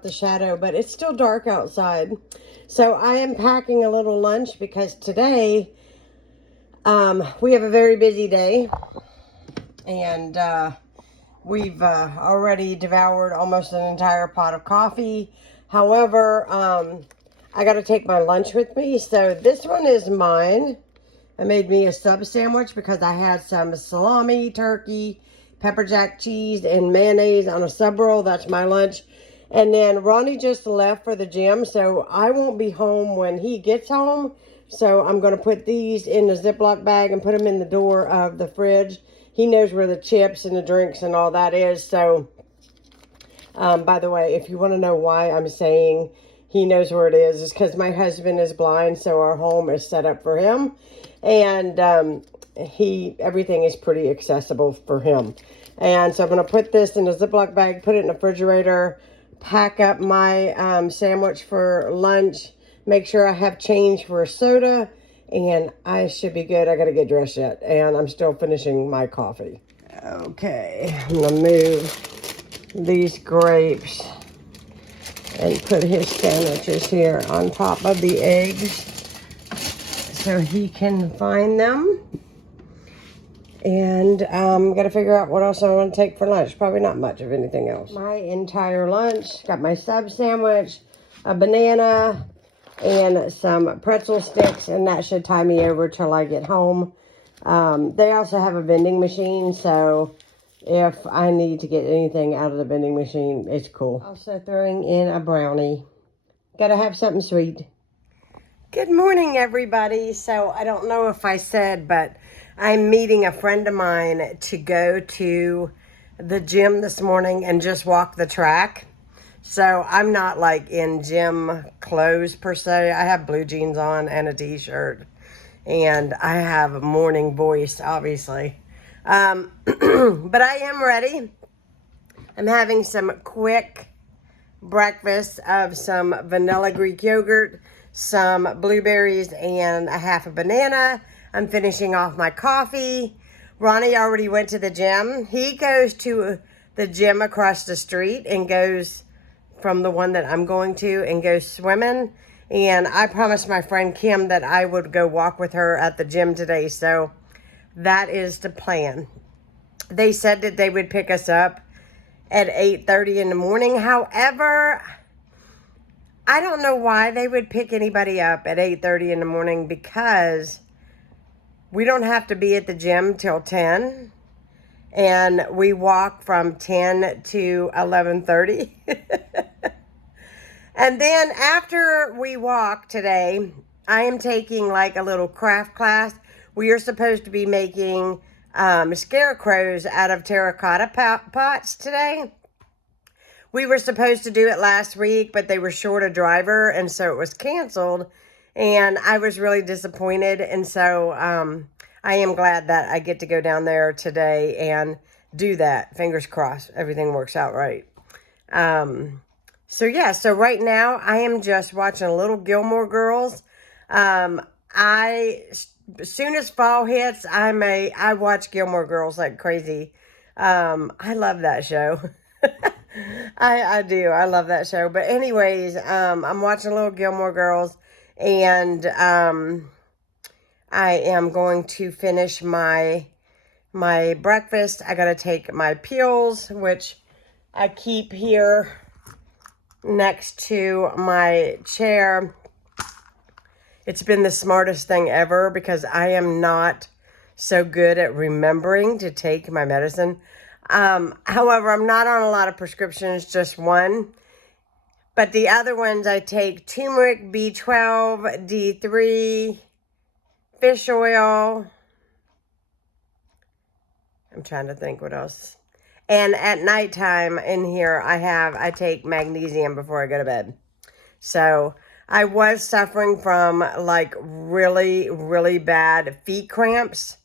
out the shadow, but it's still dark outside. So I am packing a little lunch because today we have a very busy day, and we've already devoured almost an entire pot of coffee. However, I got to take my lunch with me. So this one is mine. I made me a sub sandwich because I had some salami, turkey, pepper jack cheese, and mayonnaise on a sub roll. That's my lunch. And then Ronnie just left for the gym, so I won't be home when he gets home. So I'm going to put these in the Ziploc bag and put them in the door of the fridge. He knows where the chips and the drinks and all that is. So, by the way, if you want to know why I'm saying he knows where it is, it's because my husband is blind, so our home is set up for him. And everything is pretty accessible for him. And so I'm going to put this in a Ziploc bag, put it in the refrigerator, pack up my sandwich for lunch, make sure I have change for a soda, and I should be good. I got to get dressed yet, and I'm still finishing my coffee. Okay, I'm going to move these grapes and put his sandwiches here on top of the eggs so he can find them. And got to figure out what else I want to take for lunch. Probably not much of anything else. My entire lunch, got my sub sandwich, a banana, and some pretzel sticks, and that should tie me over till I get home. They also have a vending machine, so if I need to get anything out of the vending machine, it's cool. Also throwing in a brownie. Gotta have something sweet. Good morning, everybody. So I don't know if I said, but I'm meeting a friend of mine to go to the gym this morning and just walk the track. So I'm not like in gym clothes per se. I have blue jeans on and a t-shirt, and I have a morning voice, obviously. But I am ready. I'm having some quick breakfast of some vanilla Greek yogurt, some blueberries, and a half a banana. I'm finishing off my coffee. Ronnie already went to the gym. He goes to the gym across the street and goes from the one that I'm going to and goes swimming. And I promised my friend Kim that I would go walk with her at the gym today. So that is the plan. They said that they would pick us up at 8:30 in the morning. However, I don't know why they would pick anybody up at 8:30 in the morning, because we don't have to be at the gym till 10, and we walk from 10 to 11:30. And then after we walk today, I am taking like a little craft class. We are supposed to be making scarecrows out of terracotta pots today. We were supposed to do it last week, but they were short a driver, and so it was canceled. And I was really disappointed, and so I am glad that I get to go down there today and do that. Fingers crossed, everything works out right. So yeah, so right now I am just watching a little Gilmore Girls. As soon as fall hits, I watch Gilmore Girls like crazy. I love that show. I do. I love that show. But anyways, I'm watching a little Gilmore Girls, and I am going to finish my breakfast. I got to take my pills, which I keep here next to my chair. It's been the smartest thing ever, because I am not so good at remembering to take my medicine. However, I'm not on a lot of prescriptions, just one. But the other ones I take: turmeric, B12, D3, fish oil. I'm trying to think what else. And at nighttime in here, I take magnesium before I go to bed. So I was suffering from like really, really bad feet cramps.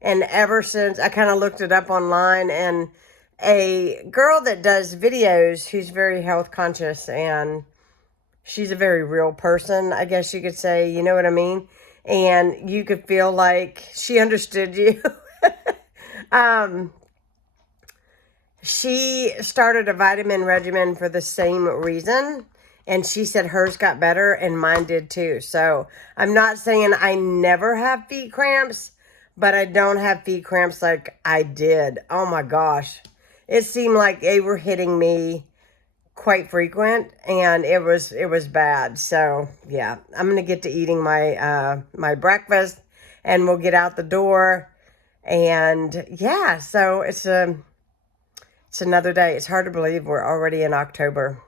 And ever since, I kind of looked it up online, and a girl that does videos who's very health conscious, and she's a very real person, I guess you could say, you know what I mean? And you could feel like she understood you. She started a vitamin regimen for the same reason. And she said hers got better and mine did too. So I'm not saying I never have feet cramps, but I don't have feet cramps like I did. Oh my gosh. It seemed like they were hitting me quite frequent, and it was bad. So yeah, I'm gonna get to eating my my breakfast, and we'll get out the door. And yeah, so it's another day. It's hard to believe we're already in October.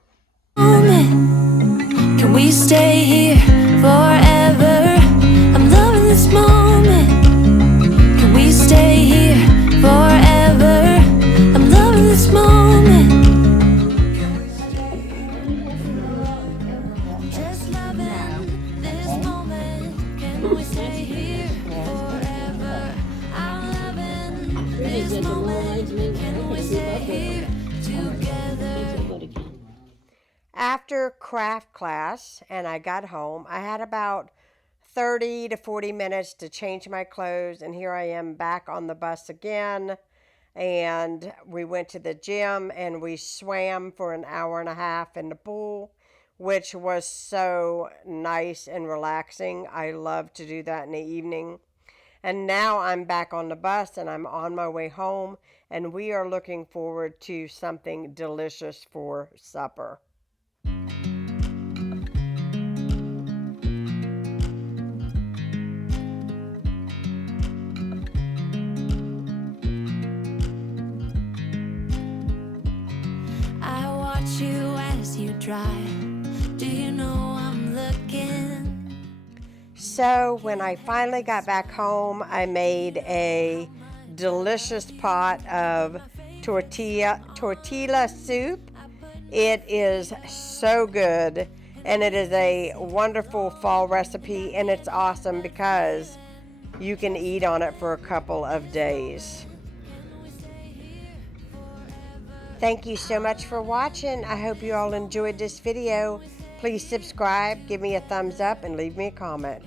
Can we stay here forever? I'm loving this moment. Can we stay here forever? I'm loving this moment. Just loving this moment. Can we stay here forever? I'm loving this moment. Can we stay here together? After craft class and I got home, I had about 30 to 40 minutes to change my clothes, and here I am back on the bus again. And we went to the gym and we swam for an hour and a half in the pool, which was so nice and relaxing. I love to do that in the evening. And now I'm back on the bus and I'm on my way home, and we are looking forward to something delicious for supper. I watch you as you drive. Do you know I'm looking? So when I finally got back home, I made a delicious pot of tortilla soup. It is so good, and it is a wonderful fall recipe, and it's awesome because you can eat on it for a couple of days. Thank you so much for watching. I hope you all enjoyed this video. Please subscribe, give me a thumbs up, and leave me a comment.